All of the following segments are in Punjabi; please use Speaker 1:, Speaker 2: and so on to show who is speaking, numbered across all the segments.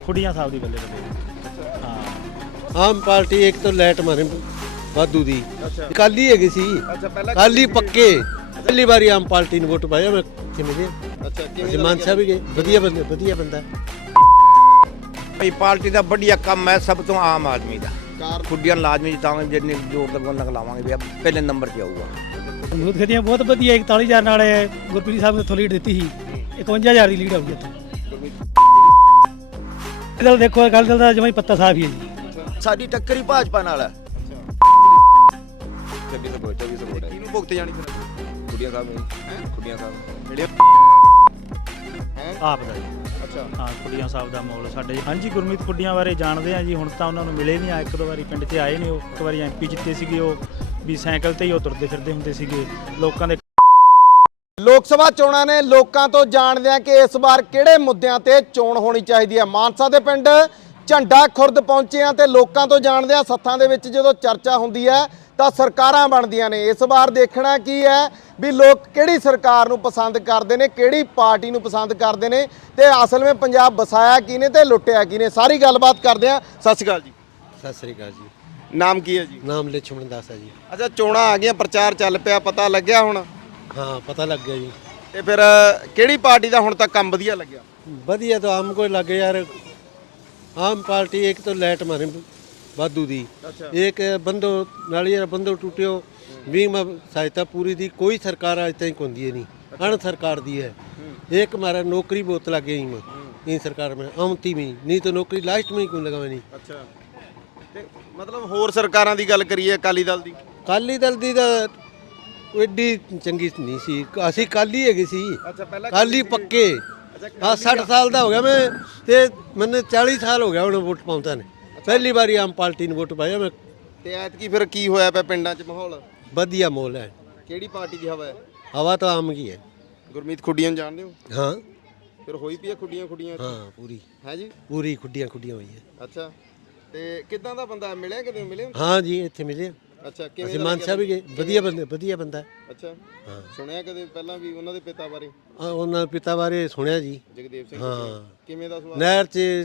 Speaker 1: ਖੁੱਡੀਆਂ ਸਾਹਿਬ ਦੀ ਬੱਲੇ ਬੱਲੇ। ਹਾਂ
Speaker 2: ਆਮ ਪਾਰਟੀ ਇੱਕ ਤਾਂ ਲਾਈਟ ਮਾਰੇ ਵਾਧੂ ਦੀ ਅਕਾਲੀ ਹੈਗੀ ਸੀ। ਅਕਾਲੀ ਪੱਕੇ ਪਹਿਲੀ ਵਾਰੀ ਆਮ ਪਾਰਟੀ ਨੂੰ ਵੋਟ ਪਾਇਆ ਮੈਂ ਕਿਵੇਂ ਦੇ। ਕਿਵੇਂ ਮਾਨਸਾ ਵੀ ਗਏ ਵਧੀਆ ਬੰਦਾ
Speaker 3: ਭਾਈ ਪਾਰਟੀ ਦਾ ਵਧੀਆ ਕੰਮ ਹੈ ਸਭ ਤੋਂ ਆਮ ਆਦਮੀ ਦਾ। ਖੁੱਡੀਆਂ ਲਾਜ਼ਮੀ ਜਿਤਾਵਾਂਗੇ ਜਿੰਨੇ ਜ਼ੋਰ ਲਗਾਉਣ ਲਾਵਾਂਗੇ ਵੀ ਪਹਿਲੇ ਨੰਬਰ 'ਤੇ ਆਊਗਾ।
Speaker 1: ਮਜ਼ਬੂਤ ਖੇਤੀਆਂ ਬਹੁਤ ਵਧੀਆ 41,000 ਨਾਲ ਗੁਰਪ੍ਰੀਤ ਸਾਹਿਬ ਨੇ ਇੱਥੋਂ ਲੀਡ ਦਿੱਤੀ ਸੀ 51,000 ਦੀ ਲੀਡ ਆਊਗੀ ਇੱਥੋਂ। ਇਹਦਾ ਦੇਖੋ ਗੱਲ ਦਾ ਜਮਾਂ ਹੀ ਪੱਤਾ ਸਾਫ ਹੀ ਹੈ ਜੀ।
Speaker 4: ਸਾਡੀ ਟੱਕਰ ਹੀ ਭਾਜਪਾ ਨਾਲ ਹੈ।
Speaker 3: 24 ਵੋਟ ਹੈ।
Speaker 4: ਕਿਹਨੂੰ ਭੁਗਤ ਜਾਣੀ ਫਿਰ?
Speaker 3: ਖੁੱਡੀਆਂ ਸਾਹਿਬ ਨੇ ਖੁੱਡੀਆਂ ਸਾਹਿਬ ਜਿਹੜੇ
Speaker 1: ਆਪ ਦਾ ਜੀ।
Speaker 4: ਅੱਛਾ
Speaker 1: ਹਾਂ ਖੁੱਡੀਆਂ ਸਾਹਿਬ ਦਾ ਮਾਹੌਲ ਸਾਡੇ ਹਾਂਜੀ ਗੁਰਮੀਤ ਖੁੱਡੀਆਂ ਬਾਰੇ ਜਾਣਦੇ ਆ ਜੀ। ਹੁਣ ਤਾਂ ਉਹਨਾਂ ਨੂੰ ਮਿਲੇ ਵੀ ਆ, ਇੱਕ ਦੋ ਵਾਰੀ ਪਿੰਡ 'ਚ ਆਏ ਨੇ। ਉਹ ਇੱਕ ਵਾਰੀ ਐਮਪੀ ਜਿੱਤੇ ਸੀਗੇ, ਉਹ ਵੀ ਸਾਈਕਲ ਤੇ ਹੀ ਉਹ ਤੁਰਦੇ ਫਿਰਦੇ ਹੁੰਦੇ ਸੀਗੇ ਲੋਕਾਂ ਦੇ।
Speaker 5: ਲੋਕ ਸਭਾ ਚੋਣਾਂ ਨੇ ਲੋਕਾਂ ਤੋਂ ਜਾਣਦੇ ਆ ਕਿ ਇਸ ਵਾਰ ਕਿਹੜੇ ਮੁੱਦਿਆਂ ਤੇ ਚੋਣ ਹੋਣੀ ਚਾਹੀਦੀ ਹੈ। ਮਾਨਸਾ ਦੇ ਪਿੰਡ ਝੰਡਾ ਖੁਰਦ ਪਹੁੰਚੇ ਆ ਤੇ ਲੋਕਾਂ ਤੋਂ ਜਾਣਦੇ ਆ ਸੱਥਾਂ ਦੇ ਵਿੱਚ ਜਦੋਂ ਚਰਚਾ ਹੁੰਦੀ ਹੈ ਤਾਂ ਸਰਕਾਰਾਂ ਬਣਦੀਆਂ ਨੇ। ਇਸ ਵਾਰ ਦੇਖਣਾ ਕੀ ਹੈ ਵੀ ਲੋਕ ਕਿਹੜੀ ਸਰਕਾਰ ਨੂੰ ਪਸੰਦ ਕਰਦੇ ਨੇ, ਕਿਹੜੀ ਪਾਰਟੀ ਨੂੰ ਪਸੰਦ ਕਰਦੇ ਨੇ ਤੇ ਅਸਲ ਵਿੱਚ ਪੰਜਾਬ ਵਸਾਇਆ ਕਿਹਨੇ ਤੇ ਲੁੱਟਿਆ ਕਿਹਨੇ। ਸਾਰੀ ਗੱਲਬਾਤ ਕਰਦੇ ਆ। ਸਤਿ ਸ਼੍ਰੀ ਅਕਾਲ ਜੀ।
Speaker 2: ਸਤਿ ਸ੍ਰੀ ਅਕਾਲ ਜੀ।
Speaker 5: ਨਾਮ ਕੀ ਹੈ ਜੀ?
Speaker 2: ਨਾਮ ਲਛਮਣ ਦਾਸ ਹੈ ਜੀ।
Speaker 5: ਅੱਛਾ ਚੋਣਾਂ ਆ ਗਈਆਂ, ਪ੍ਰਚਾਰ ਚੱਲ ਪਿਆ, ਪਤਾ ਲੱਗਿਆ ਹੁਣ?
Speaker 2: ਹਾਂ ਪਤਾ ਲੱਗ ਗਿਆ ਜੀ।
Speaker 5: ਤੇ ਫਿਰ ਕਿਹੜੀ ਪਾਰਟੀ ਦਾ ਹੁਣ ਤੱਕ ਕੰਮ ਵਧੀਆ ਲੱਗਿਆ?
Speaker 2: ਵਧੀਆ ਤਾਂ ਆਮ ਕੋਈ ਲੱਗੇ ਯਾਰ। ਆਮ ਪਾਰਟੀ ਇੱਕ ਤਾਂ ਲਾਈਟ ਮਾਰੇ ਵਾਧੂ ਦੀ ਇੱਕ ਬੰਦੋ ਨਾਲੀ ਬੰਦੋ ਟੁੱਟਿਓ बीमा सहायता पूरी दी कोई सरकार आज तक होती है नहीं। अण सरकार दी है एक मारा नौकरी बहुत लग गई में इन सरकार में आमती में नहीं तो नौकरी लास्ट में ही क्यों लगा नहीं।
Speaker 5: अच्छा ते मतलब होर सरकारां दी गल करिए अकाली दल दी
Speaker 2: दा एडी चंगी नहीं सी। असी काली हैगी सी।
Speaker 5: अच्छा पहला
Speaker 2: काली पक्के। हाँ 60 साल का हो गया मैं ते मैंने 40 साल हो गया उन्हें वोट पाਉਂਦਾ ने। पहली बारी आम पार्टी ने वोट पाया मैं।
Speaker 5: ਤੇ ਐਤਕੀ ਫਿਰ ਕੀ ਹੋਇਆ ਪਿਆ ਪਿੰਡਾਂ 'ਚ ਮਾਹੌਲ?
Speaker 2: ਵਧੀਆ ਮੋਲ ਹੈ।
Speaker 5: ਕਿਹੜੀ ਪਾਰਟੀ ਦੀ ਹਵਾ ਹੈ?
Speaker 2: ਹਵਾ ਤਾਂ ਆਮ ਕੀ ਹੈ।
Speaker 5: ਗੁਰਮੀਤ ਖੁੱਡੀਆਂ ਨੂੰ ਜਾਣਦੇ ਹੋ?
Speaker 2: ਹਾਂ
Speaker 5: ਫਿਰ ਹੋਈ ਪਈ ਹੈ ਖੁੱਡੀਆਂ
Speaker 2: ਹਾਂ ਪੂਰੀ
Speaker 5: ਹੈ ਜੀ
Speaker 2: ਪੂਰੀ ਖੁੱਡੀਆਂ ਹੋਈ ਹੈ।
Speaker 5: ਅੱਛਾ ਤੇ ਕਿੱਦਾਂ ਦਾ ਬੰਦਾ ਮਿਲਿਆ, ਕਿਤੇ ਮਿਲੇ?
Speaker 2: ਹਾਂ ਜੀ ਇੱਥੇ ਮਿਲੇ।
Speaker 5: ਅੱਛਾ ਕਿਵੇਂ
Speaker 2: ਅਸੀਂ ਮਾਨਸਾ ਵੀ ਗਏ। ਵਧੀਆ ਬੰਦਾ।
Speaker 5: ਅੱਛਾ
Speaker 2: ਹਾਂ
Speaker 5: ਸੁਣਿਆ ਕਦੇ ਪਹਿਲਾਂ ਵੀ ਉਹਨਾਂ ਦੇ ਪਿਤਾ ਬਾਰੇ?
Speaker 2: ਉਹਨਾਂ ਦੇ ਪਿਤਾ ਬਾਰੇ ਸੁਣਿਆ ਜੀ।
Speaker 5: ਜਗਦੇਵ ਸਿੰਘ।
Speaker 2: ਹਾਂ
Speaker 5: ਕਿਵੇਂ ਦਾ ਸੁਭਾਅ?
Speaker 2: ਨਹਿਰ 'ਚ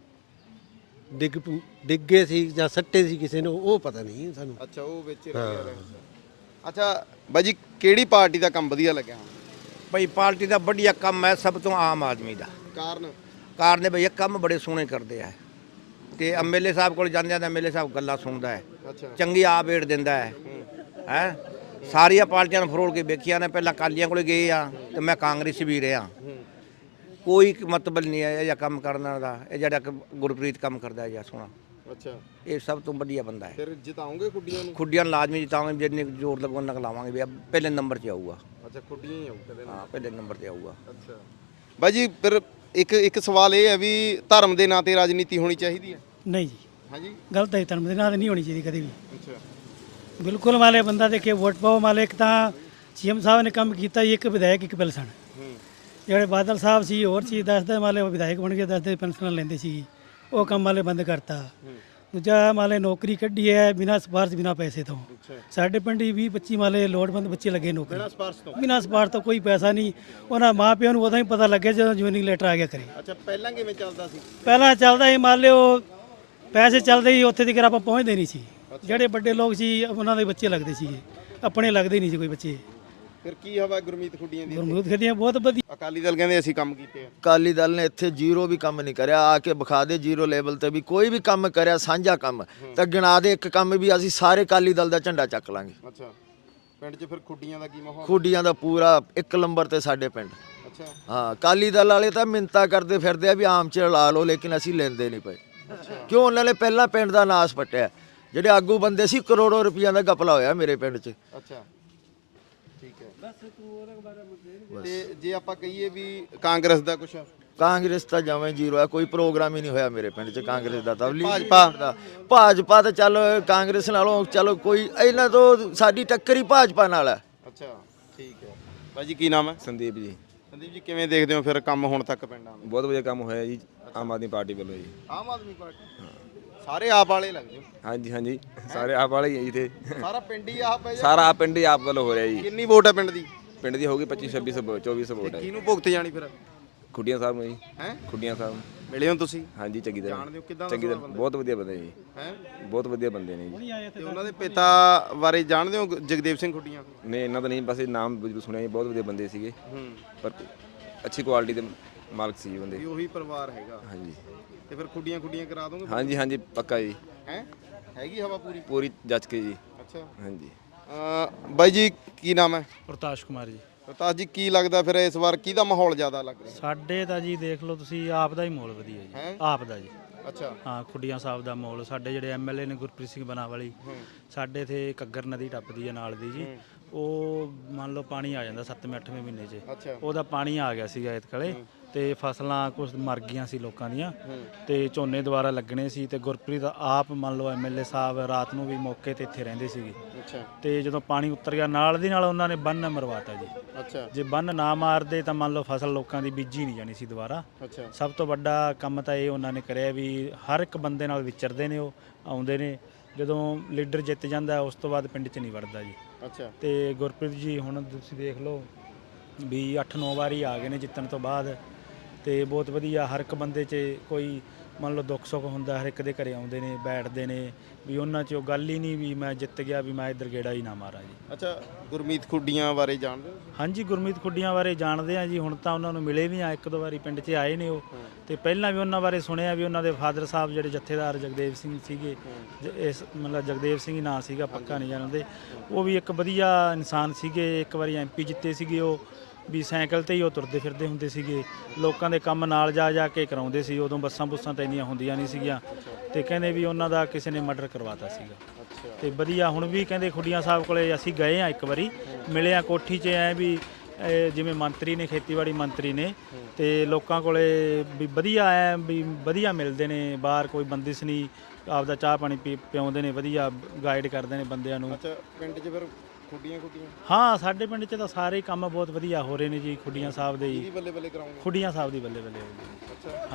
Speaker 2: ਡਿੱਗੇ ਸੀ ਜਾਂ ਸੱਟੇ ਸੀ ਕਿਸੇ ਨੂੰ ਉਹ ਪਤਾ ਨਹੀਂ ਸਾਨੂੰ।
Speaker 5: ਅੱਛਾ ਉਹ ਵਿੱਚ ਰਹਿ ਗਿਆ। ਅੱਛਾ ਬਾਈ ਜੀ ਕਿਹੜੀ ਪਾਰਟੀ ਦਾ ਕੰਮ ਵਧੀਆ ਲੱਗਿਆ ਹੁਣ?
Speaker 3: ਭਾਈ ਪਾਰਟੀ ਦਾ ਵਧੀਆ ਕੰਮ ਹੈ ਸਭ ਤੋਂ ਆਮ ਆਦਮੀ ਦਾ।
Speaker 5: ਕਾਰਨ
Speaker 3: ਨੇ ਭਈਆ ਕੰਮ ਬੜੇ ਸੋਹਣੇ ਕਰਦੇ ਆ ਤੇ ਐਮਐਲਏ ਸਾਹਿਬ ਕੋਲ ਜਾਂਦੇ ਆ ਤਾਂ ਐਮਐਲਏ ਸਾਹਿਬ ਗੱਲਾਂ ਸੁਣਦਾ ਹੈ।
Speaker 5: ਅੱਛਾ
Speaker 3: ਚੰਗੀ ਆਪ ਏੜ ਦਿੰਦਾ ਹੈ ਹੈ ਸਾਰੀਆਂ ਪਾਰਟੀਆਂ ਨੂੰ ਫਰੋਲ ਕੇ ਵੇਖੀਆਂ ਨੇ। ਪਹਿਲਾਂ ਅਕਾਲੀਆਂ ਕੋਲ ਗਏ ਆ ਤੇ ਮੈਂ ਕਾਂਗਰਸ ਵੀ ਰਿਹਾ। ਕੋਈ ਮਤਲਬ ਨਹੀਂ ਹੈ ਜਾਂ ਕੰਮ ਕਰਨ ਦਾ। ਇਹ ਜਿਹੜਾ ਗੁਰਪ੍ਰੀਤ ਕੰਮ ਕਰਦਾ ਹੈ ਜਾਂ ਸੋਹਣਾ।
Speaker 5: ਅੱਛਾ
Speaker 3: ਇਹ ਸਭ ਤੋਂ ਵਧੀਆ ਬੰਦਾ ਹੈ।
Speaker 5: ਫਿਰ ਜਿਤਾਉਂਗੇ ਖੁੱਡੀਆਂ ਨੂੰ?
Speaker 3: ਖੁੱਡੀਆਂ ਲਾਜ਼ਮੀ ਜਿਤਾਵਾਂਗੇ ਜਿੰਨੇ ਜ਼ੋਰ ਲਗਾਉਣ ਲਾਵਾਂਗੇ ਵੀ ਪਹਿਲੇ ਨੰਬਰ 'ਤੇ ਆਊਗਾ।
Speaker 5: ਅੱਛਾ ਖੁੱਡੀਆਂ ਹੀ ਆਊ ਕਦੇ?
Speaker 3: ਹਾਂ ਪਹਿਲੇ ਨੰਬਰ 'ਤੇ ਆਊਗਾ।
Speaker 5: ਅੱਛਾ ਬਾਈ ਜੀ ਫਿਰ ਇੱਕ ਸਵਾਲ ਇਹ ਹੈ ਵੀ ਧਰਮ ਦੇ ਨਾਂ ਤੇ ਰਾਜਨੀਤੀ ਹੋਣੀ ਚਾਹੀਦੀ ਹੈ?
Speaker 1: ਨਹੀਂ ਜੀ
Speaker 5: ਹਾਂਜੀ
Speaker 1: ਗਲਤ ਹੈ। ਧਰਮ ਦੇ ਨਾਲ ਨਹੀਂ ਹੋਣੀ ਚਾਹੀਦੀ ਕਦੇ ਵੀ।
Speaker 5: ਅੱਛਾ
Speaker 1: ਬਿਲਕੁਲ ਮਾਲੇ ਬੰਦਾ ਦੇ ਕੇ ਵੋਟ ਪਾਓ। ਮਾਲੇ ਇੱਕ ਤਾਂ ਸੀਐਮ ਸਾਹਿਬ ਨੇ ਕੰਮ ਕੀਤਾ ਜੀ, ਇੱਕ ਵਿਧਾਇਕ ਇੱਕ ਪੈਨਸ਼ਨ। ਜਿਹੜੇ ਬਾਦਲ ਸਾਹਿਬ ਸੀ ਹੋਰ ਸੀ ਦੱਸਦੇ ਮਾਲੇ ਉਹ ਵਿਧਾਇਕ ਬਣ ਗਏ, ਦੱਸਦੇ ਪੈਨਸ਼ਨ ਲੈਂਦੇ ਸੀ, ਉਹ ਕੰਮ ਮਾਲੇ ਬੰਦ ਕਰਤਾ। ਦੂਜਾ ਮਾਲੇ ਨੌਕਰੀ ਕੱਢੀ ਹੈ ਬਿਨਾਂ ਸਿਫਾਰਸ਼ ਬਿਨਾਂ ਪੈਸੇ ਤੋਂ। ਸਾਡੇ ਪਿੰਡ 20-25 ਮਾਲੇ ਲੋੜਵੰਦ ਬੱਚੇ ਲੱਗੇ ਨੌਕਰੀ ਬਿਨਾਂ ਸਿਫਾਰਸ਼ ਤੋਂ। ਕੋਈ ਪੈਸਾ ਨਹੀਂ। ਉਹਨਾਂ ਮਾਂ ਪਿਓ ਨੂੰ ਉਦੋਂ ਹੀ ਪਤਾ ਲੱਗਿਆ ਜਦੋਂ ਜੁਆਇਨਿੰਗ ਲੈਟਰ ਆ ਗਿਆ ਕਰੇ।
Speaker 5: ਅੱਛਾ ਪਹਿਲਾਂ ਕਿਵੇਂ ਚੱਲਦਾ ਸੀ?
Speaker 1: ਪਹਿਲਾਂ ਚੱਲਦਾ ਸੀ ਮਾਲੇ ਉਹ ਪੈਸੇ ਚੱਲਦੇ ਸੀ ਉੱਥੇ ਤੱਕ ਆਪਾਂ ਪਹੁੰਚਦੇ ਨਹੀਂ ਸੀ। ਜਿਹੜੇ ਵੱਡੇ ਲੋਕ ਸੀ ਉਹਨਾਂ ਦੇ ਬੱਚੇ ਲੱਗਦੇ ਸੀਗੇ, ਆਪਣੇ ਲੱਗਦੇ ਨਹੀਂ ਸੀ ਕੋਈ ਬੱਚੇ।
Speaker 5: ਫਿਰ ਕੀ ਹਵਾ ਗੁਰਮੀਤ ਖੁੱਡੀਆਂ ਦੀ?
Speaker 1: ਗੁਰਮੀਤ ਖੇਤੀਆਂ ਬਹੁਤ ਵਧੀਆ।
Speaker 5: ਅਕਾਲੀ ਦਲ ਕਹਿੰਦੇ ਅਸੀਂ ਕੰਮ ਕੀਤੇ ਆ।
Speaker 4: ਅਕਾਲੀ ਦਲ ਨੇ ਇੱਥੇ ਜ਼ੀਰੋ ਵੀ ਕੰਮ ਨਹੀਂ ਕਰਿਆ। ਆ ਕੇ ਵਿਖਾ ਦੇ ਜ਼ੀਰੋ ਲੈਵਲ ਤੇ ਵੀ ਕੋਈ ਵੀ ਕੰਮ ਕਰਿਆ ਸਾਂਝਾ ਕੰਮ ਤਾਂ ਗਿਣਾ ਦੇ ਇੱਕ ਕੰਮ ਵੀ ਅਸੀਂ ਸਾਰੇ ਅਕਾਲੀ ਦਲ ਦਾ ਝੰਡਾ ਚੱਕ ਲਾਂਗੇ।
Speaker 5: ਅੱਛਾ ਪਿੰਡ 'ਚ ਫਿਰ ਖੁੱਡੀਆਂ ਦਾ ਕੀ ਮਾਹੌਲ?
Speaker 4: ਖੁੱਡੀਆਂ ਦਾ ਪੂਰਾ ਇੱਕ ਨੰਬਰ ਤੇ ਸਾਡੇ ਪਿੰਡ।
Speaker 5: ਅੱਛਾ
Speaker 4: ਹਾਂ ਅਕਾਲੀ ਦਲ ਵਾਲੇ ਤਾਂ ਮਿੰਤਾ ਕਰਦੇ ਫਿਰਦੇ ਆ ਵੀ ਆਮ ਚ ਲਾ ਲਓ ਲੇਕਿਨ ਅਸੀਂ ਲੈਂਦੇ ਨਹੀਂ ਪਏ। ਕਿਉਂ? ਉਹਨਾਂ ਨੇ ਪਹਿਲਾਂ ਪਿੰਡ ਦਾ ਨਾਸ ਪੱਟਿਆ। ਜਿਹੜੇ ਆਗੂ ਬੰਦੇ ਸੀ ਕਰੋੜੋਂ ਰੁਪਈਆ ਦਾ ਗਪਲਾ ਹੋਇਆ ਮੇਰੇ ਪਿੰਡ 'ਚ।
Speaker 5: ਅੱਛਾ ਠੀਕ ਹੈ। ਤੇ ਜੇ ਆਪਾਂ ਕਹੀਏ ਵੀ ਕਾਂਗਰਸ ਦਾ ਕੁਛ?
Speaker 4: ਕਾਂਗਰਸ ਤਾਂ ਜਮਾਂ ਜ਼ੀਰੋ ਹੈ। ਕੋਈ ਪ੍ਰੋਗਰਾਮ ਹੀ ਨਹੀਂ ਹੋਇਆ ਮੇਰੇ ਪਿੰਡ 'ਚ ਕਾਂਗਰਸ ਦਾ। ਤਾਂ ਭਾਜਪਾ ਤਾਂ ਚੱਲ ਕਾਂਗਰਸ ਨਾਲੋਂ ਚਲੋ ਕੋਈ ਇਹਨਾਂ ਤੋਂ ਸਾਡੀ ਟੱਕਰ ਹੀ ਭਾਜਪਾ ਨਾਲ ਹੈ।
Speaker 5: ਅੱਛਾ ਠੀਕ ਹੈ। ਭਾਈ ਜੀ ਕੀ ਨਾਮ ਹੈ?
Speaker 6: ਸੰਦੀਪ ਜੀ।
Speaker 5: ਸੰਦੀਪ ਜੀ ਕਿਵੇਂ ਦੇਖਦੇ ਹੋ ਫਿਰ ਕੰਮ ਹੁਣ ਤੱਕ ਪਿੰਡਾਂ ਦੇ?
Speaker 6: ਬਹੁਤ ਵਧੀਆ ਕੰਮ ਹੋਇਆ ਜੀ ਆਮ ਆਦਮੀ ਪਾਰਟੀ ਵੱਲੋਂ ਜੀ।
Speaker 5: ਆਮ ਆਦਮੀ ਪਾਰਟੀ ਸਾਰੇ ਆਪ ਵਾਲੇ ਲੱਗਦੇ ਹੋ?
Speaker 6: ਹਾਂਜੀ ਸਾਰੇ ਆਪ ਵਾਲੇ ਹੀ ਹੈ ਜੀ ਤੇ
Speaker 5: ਸਾਰਾ ਪਿੰਡ ਹੀ ਆਪ ਹੈ ਜਾਂ
Speaker 6: ਸਾਰਾ ਪਿੰਡ ਹੀ ਆਪ ਵੱਲੋਂ ਹੋ ਰਿਹਾ ਜੀ।
Speaker 5: ਕਿੰਨੀ ਵੋਟ ਹੈ ਪਿੰਡ ਦੀ?
Speaker 6: ਪਿੰਡ ਦੀ ਹੋਊਗੀ 25-26 24 ਵੋਟ ਹੈ।
Speaker 5: ਕਿਹਨੂੰ ਭੁਗਤ ਜਾਣੀ ਫਿਰ?
Speaker 6: ਖੁੱਡੀਆਂ ਸਾਹਿਬ ਨੂੰ ਜੀ।
Speaker 5: ਹੈ
Speaker 6: ਖੁੱਡੀਆਂ ਸਾਹਿਬ
Speaker 5: ਮਿਲੇ ਹੋ ਤੁਸੀਂ?
Speaker 6: ਹਾਂਜੀ ਚੰਗੀ ਤਰ੍ਹਾਂ
Speaker 5: ਜਾਣਦੇ ਹੋ ਕਿੱਦਾਂ ਦਾ
Speaker 6: ਚੰਗੀ ਤਰ੍ਹਾਂ
Speaker 5: ਸੁਭਾਅ ਬੰਦੇ?
Speaker 6: ਬਹੁਤ ਵਧੀਆ ਬੰਦੇ ਜੀ,
Speaker 5: ਹੈ
Speaker 6: ਬਹੁਤ ਵਧੀਆ ਬੰਦੇ ਨੇ ਜੀ।
Speaker 5: ਤੇ ਉਹਨਾਂ ਦੇ ਪਿਤਾ ਬਾਰੇ ਜਾਣਦੇ ਹੋ, ਜਗਦੇਵ ਸਿੰਘ ਖੁੱਡੀਆਂ?
Speaker 6: ਨਹੀਂ ਇਹਨਾਂ ਦਾ ਨਹੀਂ, ਬਸ ਇਹ ਨਾਮ ਜ਼ਰੂਰ ਸੁਣਿਆ ਜੀ, ਬਹੁਤ ਵਧੀਆ ਬੰਦੇ ਸੀਗੇ
Speaker 5: ਹੂੰ,
Speaker 6: ਪਰ ਅੱਛੀ ਕੁਆਲਿਟੀ ਦੇ ਮਾਲਕ ਸੀ ਜੀ ਬੰਦੇ।
Speaker 5: ਵੀ ਉਹੀ ਪਰਿਵਾਰ ਹੈਗਾ।
Speaker 6: ਹਾਂਜੀ
Speaker 5: ਤੇ ਫਿਰ ਖੁੱਡੀਆਂ ਕਰਾ ਦੋਗੇ?
Speaker 6: ਹਾਂਜੀ ਹਾਂਜੀ ਪੱਕਾ ਜੀ,
Speaker 5: ਹੈ ਹੈਗੀ ਹਵਾ ਪੂਰੀ?
Speaker 6: ਪੂਰੀ ਜੱਜ ਕੇ ਜੀ।
Speaker 5: ਅੱਛਾ।
Speaker 6: ਹਾਂਜੀ
Speaker 5: ਬਾਈ ਜੀ ਕੀ ਨਾਮ ਹੈ?
Speaker 7: ਪ੍ਰਤਾਸ਼ ਕੁਮਾਰ ਜੀ।
Speaker 5: ਪ੍ਰਤਾਸ਼ ਜੀ ਕੀ ਲੱਗਦਾ ਫਿਰ ਇਸ ਵਾਰ ਕਿਹਦਾ ਮਾਹੌਲ ਜ਼ਿਆਦਾ ਲੱਗ ਰਿਹਾ?
Speaker 7: ਸਾਡੇ ਤਾਂ ਜੀ ਦੇਖ ਲਓ ਤੁਸੀਂ, ਆਪ ਦਾ ਹੀ ਮਾਹੌਲ ਵਧੀਆ ਜੀ।
Speaker 5: ਹੈਂ?
Speaker 7: ਆਪ ਦਾ ਜੀ।
Speaker 5: ਅੱਛਾ।
Speaker 7: ਹਾਂ, ਖੁੱਡੀਆਂ ਸਾਹਿਬ ਦਾ ਮਾਹੌਲ। ਸਾਡੇ ਜਿਹੜੇ ਐਮਐਲਏ ਨੇ ਗੁਰਪ੍ਰੀਤ ਸਿੰਘ ਬਣਾਵਾਲੀ, ਸਾਡੇ ਇੱਥੇ ਘੱਗਰ ਨਦੀ ਟੱਪਦੀ ਹੈ ਨਾਲ ਦੀ ਜੀ। ਉਹ ਮੰਨ ਲਓ ਪਾਣੀ ਆ ਜਾਂਦਾ 7ਵੇਂ 8ਵੇਂ ਮਹੀਨੇ 'ਚ।
Speaker 5: ਅੱਛਾ।
Speaker 7: ਉਹਦਾ ਪਾਣੀ ਆ ਗਿਆ ਸੀਗਾ ਇਤਕਲੇ, ਤੇ ਫਸਲਾਂ ਕੁਝ ਮਰ ਗਈਆਂ ਸੀ ਲੋਕਾਂ ਦੀਆਂ, ਤੇ ਝੋਨੇ ਦੁਬਾਰਾ ਲੱਗਣੇ ਸੀ। ਤੇ ਗੁਰਪ੍ਰੀਤ ਆਪ ਮੰਨ ਲਓ ਐਮਐਲਏ ਸਾਹਿਬ ਰਾਤ ਨੂੰ ਵੀ ਮੌਕੇ ਤੇ ਇੱਥੇ ਰਹਿੰਦੇ ਸੀਗੇ।
Speaker 5: ਅੱਛਾ।
Speaker 7: ਤੇ ਜਦੋਂ ਪਾਣੀ ਉਤਰ ਗਿਆ ਨਾਲ ਦੀ ਨਾਲ ਉਹਨਾਂ ਨੇ ਬੰਨ ਮਰਵਾਤਾ ਜੀ।
Speaker 5: ਅੱਛਾ।
Speaker 7: ਜੇ ਬੰਨ ਨਾ ਮਾਰਦੇ ਤਾਂ ਮੰਨ ਲਓ ਫਸਲ ਲੋਕਾਂ ਦੀ ਬੀਜੀ ਨਹੀਂ ਜਾਣੀ ਸੀ ਦੁਬਾਰਾ।
Speaker 5: ਅੱਛਾ।
Speaker 7: ਸਭ ਤੋਂ ਵੱਡਾ ਕੰਮ ਤਾਂ ਇਹ ਉਹਨਾਂ ਨੇ ਕਰਿਆ ਵੀ ਹਰ ਇੱਕ ਬੰਦੇ ਨਾਲ ਵਿਚਰਦੇ ਨੇ, ਉਹ ਆਉਂਦੇ ਨੇ। ਜਦੋਂ ਲੀਡਰ ਜਿੱਤ ਜਾਂਦਾ ਉਸ ਤੋਂ ਬਾਅਦ ਪਿੰਡ 'ਚ ਨਹੀਂ ਵੜਦਾ ਜੀ।
Speaker 5: ਅੱਛਾ।
Speaker 7: ਤੇ ਗੁਰਪ੍ਰੀਤ ਜੀ ਹੁਣ ਤੁਸੀਂ ਦੇਖ ਲਓ ਵੀ 8-9 ਵਾਰੀ ਆ ਗਏ ਨੇ ਜਿੱਤਣ ਤੋਂ ਬਾਅਦ, ਤੇ ਬਹੁਤ ਵਧੀਆ। ਹਰ ਇੱਕ ਬੰਦੇ 'ਚ ਕੋਈ ਮੰਨ ਲਓ ਦੁੱਖ ਸੁੱਖ ਹੁੰਦਾ, ਹਰ ਇੱਕ ਦੇ ਘਰੇ ਆਉਂਦੇ ਨੇ, ਬੈਠਦੇ ਨੇ, ਵੀ ਉਹਨਾਂ 'ਚ ਉਹ ਗੱਲ ਹੀ ਨਹੀਂ ਵੀ ਮੈਂ ਜਿੱਤ ਗਿਆ ਵੀ ਮੈਂ ਇੱਧਰ ਗੇੜਾ ਹੀ ਨਾ ਮਾਰਾਂ ਜੀ।
Speaker 5: ਅੱਛਾ, ਗੁਰਮੀਤ ਖੁੱਡੀਆਂ ਬਾਰੇ ਜਾਣਦੇ ਹੋ?
Speaker 7: ਹਾਂਜੀ, ਗੁਰਮੀਤ ਖੁੱਡੀਆਂ ਬਾਰੇ ਜਾਣਦੇ ਆ ਜੀ। ਹੁਣ ਤਾਂ ਉਹਨਾਂ ਨੂੰ ਮਿਲੇ ਵੀ ਆ, 1-2 ਵਾਰੀ ਪਿੰਡ 'ਚ ਆਏ ਨੇ ਉਹ, ਤੇ ਪਹਿਲਾਂ ਵੀ ਉਹਨਾਂ ਬਾਰੇ ਸੁਣਿਆ ਵੀ ਉਹਨਾਂ ਦੇ ਫਾਦਰ ਸਾਹਿਬ ਜਿਹੜੇ ਜਥੇਦਾਰ ਜਗਦੇਵ ਸਿੰਘ ਸੀਗੇ, ਇਸ ਮਤਲਬ ਜਗਦੇਵ ਸਿੰਘ ਹੀ ਨਾਂ ਸੀਗਾ, ਪੱਕਾ ਨਹੀਂ ਜਾਣਦੇ। ਉਹ ਵੀ ਇੱਕ ਵਧੀਆ ਇਨਸਾਨ ਸੀਗੇ। ਇੱਕ ਵਾਰੀ ਐਮਪੀ ਜਿੱਤੇ ਸੀਗੇ ਉਹ ਵੀ, ਸਾਈਕਲ ਤੇ ਹੀ ਉਹ ਤੁਰਦੇ ਫਿਰਦੇ ਹੁੰਦੇ ਸੀਗੇ, ਲੋਕਾਂ ਦੇ ਕੰਮ ਨਾਲ ਜਾ ਕੇ ਕਰਾਉਂਦੇ ਸੀ। ਉਦੋਂ ਬੱਸਾਂ ਬੁੱਸਾਂ ਤਾਂ ਇੰਨੀਆਂ ਹੁੰਦੀਆਂ ਨਹੀਂ ਸੀਗੀਆਂ, ਤੇ ਕਹਿੰਦੇ ਵੀ ਉਹਨਾਂ ਦਾ ਕਿਸੇ ਨੇ ਮਰਡਰ ਕਰਵਾਤਾ ਸੀਗਾ। ਤੇ ਵਧੀਆ ਹੁਣ ਵੀ ਕਹਿੰਦੇ ਖੁੱਡੀਆਂ ਸਾਹਿਬ ਕੋਲੇ ਅਸੀਂ ਗਏ ਆ, ਇੱਕ ਵਾਰੀ ਮਿਲੇ ਆ ਕੋਠੀ 'ਚ, ਐ ਵੀ ਜਿਵੇਂ ਮੰਤਰੀ ਨੇ, ਖੇਤੀਬਾੜੀ ਮੰਤਰੀ ਨੇ, ਤੇ ਲੋਕਾਂ ਕੋਲੇ ਵੀ ਵਧੀਆ ਐ ਵੀ ਵਧੀਆ ਮਿਲਦੇ ਨੇ। ਬਾਹਰ ਕੋਈ ਬੰਦਿਸ਼ ਨਹੀਂ, ਆਪਦਾ ਚਾਹ ਪਾਣੀ ਪਿਆਉਂਦੇ ਨੇ, ਵਧੀਆ ਗਾਈਡ ਕਰਦੇ ਨੇ ਬੰਦਿਆਂ ਨੂੰ।
Speaker 5: ਅੱਛਾ, ਪਿੰਡ 'ਚ ਫਿਰ ਖੁੱਡੀਆਂ
Speaker 7: ਹਾਂ, ਸਾਡੇ ਪਿੰਡ 'ਚ ਤਾਂ ਸਾਰੇ ਕੰਮ ਬਹੁਤ ਵਧੀਆ ਹੋ ਰਹੇ ਨੇ ਜੀ ਖੁੱਡੀਆਂ ਸਾਹਿਬ ਦੇ ਜੀ।
Speaker 5: ਬੱਲੇ ਬੱਲੇ ਕਰਾਉਂਗੇ?
Speaker 7: ਖੁੱਡੀਆਂ ਸਾਹਿਬ ਦੀ ਬੱਲੇ ਬੱਲੇ ਹੋ ਗਈ।
Speaker 5: ਅੱਛਾ।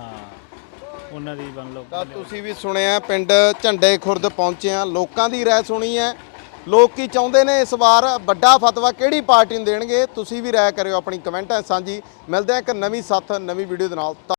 Speaker 7: ਹਾਂ, ਉਹਨਾਂ ਦੀ ਬਣ ਲਓ।
Speaker 5: ਤਾਂ ਤੁਸੀਂ ਵੀ ਸੁਣਿਆ, ਪਿੰਡ ਝੰਡੇ ਖੁਰਦ ਪਹੁੰਚੇ ਆ, ਲੋਕਾਂ ਦੀ ਰਾਏ ਸੁਣੀ ਹੈ। ਲੋਕ ਕੀ ਚਾਹੁੰਦੇ ਨੇ ਇਸ ਵਾਰ, ਵੱਡਾ ਫਤਵਾ ਕਿਹੜੀ ਪਾਰਟੀ ਨੂੰ ਦੇਣਗੇ? ਤੁਸੀਂ ਵੀ ਰਾਏ ਕਰਿਓ ਆਪਣੀ ਕਮੈਂਟਾਂ ਸਾਂਝੀ। ਮਿਲਦੇ ਆ ਇੱਕ ਨਵੀਂ ਨਵੀਂ ਵੀਡੀਓ ਦੇ ਨਾਲ।